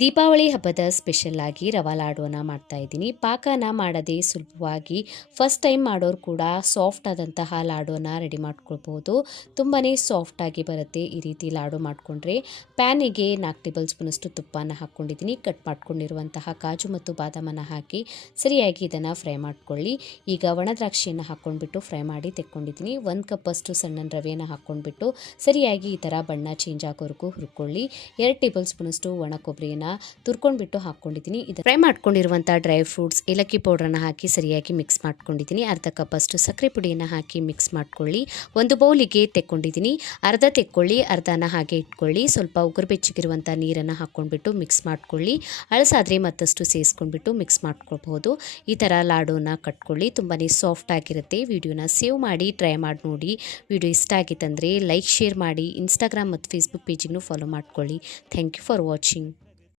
ದೀಪಾವಳಿ ಹಬ್ಬದ ಸ್ಪೆಷಲ್ ಆಗಿ ರವಾ ಲಾಡುವನ ಮಾಡ್ತಾ ಇದ್ದೀನಿ. ಪಾಕನ ಮಾಡದೆ ಸುಲಭವಾಗಿ ಫಸ್ಟ್ ಟೈಮ್ ಮಾಡೋರು ಕೂಡ ಸಾಫ್ಟ್ ಆದಂತಹ ಲಾಡುವನ್ನು ರೆಡಿ ಮಾಡ್ಕೊಳ್ಬೋದು ತುಂಬಾ ಆಗಿ ಬರುತ್ತೆ ಈ ರೀತಿ ಲಾಡು ಮಾಡಿಕೊಂಡ್ರೆ. ಪ್ಯಾನಿಗೆ ನಾಲ್ಕು ಟೇಬಲ್ ಸ್ಪೂನಷ್ಟು ತುಪ್ಪನ ಹಾಕ್ಕೊಂಡಿದ್ದೀನಿ. ಕಟ್ ಮಾಡ್ಕೊಂಡಿರುವಂತಹ ಕಾಜು ಮತ್ತು ಬಾದಾಮನ್ನು ಹಾಕಿ ಸರಿಯಾಗಿ ಇದನ್ನು ಫ್ರೈ ಮಾಡ್ಕೊಳ್ಳಿ. ಈಗ ಒಣ ದ್ರಾಕ್ಷಿಯನ್ನು ಹಾಕ್ಕೊಂಡ್ಬಿಟ್ಟು ಫ್ರೈ ಮಾಡಿ ತೆಕ್ಕೊಂಡಿದ್ದೀನಿ. ಒಂದು ಕಪ್ಪಷ್ಟು ಸಣ್ಣ ರವೆಯನ್ನು ಹಾಕ್ಕೊಂಡ್ಬಿಟ್ಟು ಸರಿಯಾಗಿ ಈ ಥರ ಬಣ್ಣ ಚೇಂಜ್ ಆಗೋವರೆಗೂ ಹುರ್ಕೊಳ್ಳಿ. ಎರಡು ಟೇಬಲ್ ಸ್ಪೂನಷ್ಟು ಒಣ ಕೊಬ್ಬರಿಯನ್ನು ತುರ್ಕೊಂಡ್ಬಿಟ್ಟು ಹಾಕ್ಕೊಂಡಿದ್ದೀನಿ. ಇದು ಫ್ರೈ ಮಾಡ್ಕೊಂಡಿರುವಂಥ ಡ್ರೈ ಫ್ರೂಟ್ಸ್, ಏಲಕ್ಕಿ ಪೌಡ್ರನ್ನ ಹಾಕಿ ಸರಿಯಾಗಿ ಮಿಕ್ಸ್ ಮಾಡ್ಕೊಂಡಿದ್ದೀನಿ. ಅರ್ಧ ಕಪ್ಪಷ್ಟು ಸಕ್ಕರೆ ಪುಡಿಯನ್ನು ಹಾಕಿ ಮಿಕ್ಸ್ ಮಾಡ್ಕೊಳ್ಳಿ. ಒಂದು ಬೌಲಿಗೆ ತೆಕ್ಕೊಂಡಿದ್ದೀನಿ. ಅರ್ಧ ತೆಕ್ಕೊಳ್ಳಿ, ಅರ್ಧನ ಹಾಗೆ ಇಟ್ಕೊಳ್ಳಿ. ಸ್ವಲ್ಪ ಉಗುರು ಬೆಚ್ಚಗಿರುವಂಥ ನೀರನ್ನು ಹಾಕ್ಕೊಂಡ್ಬಿಟ್ಟು ಮಿಕ್ಸ್ ಮಾಡ್ಕೊಳ್ಳಿ. ಅಳಸಾದರೆ ಮತ್ತಷ್ಟು ಸೇರಿಸ್ಕೊಂಡ್ಬಿಟ್ಟು ಮಿಕ್ಸ್ ಮಾಡ್ಕೊಳ್ಬಹುದು. ಈ ಥರ ಲಾಡೋನ ಕಟ್ಕೊಳ್ಳಿ. ತುಂಬಾ ಸಾಫ್ಟ್ ಆಗಿರುತ್ತೆ. ವಿಡಿಯೋನ ಸೇವ್ ಮಾಡಿ, ಟ್ರೈ ಮಾಡಿ ನೋಡಿ. ವಿಡಿಯೋ ಇಷ್ಟ ಆಗಿತ್ತಂದರೆ ಲೈಕ್, ಶೇರ್ ಮಾಡಿ. ಇನ್ಸ್ಟಾಗ್ರಾಮ್ ಮತ್ತು ಫೇಸ್ಬುಕ್ ಪೇಜಿಗೂ ಫಾಲೋ ಮಾಡ್ಕೊಳ್ಳಿ. Thank you for watching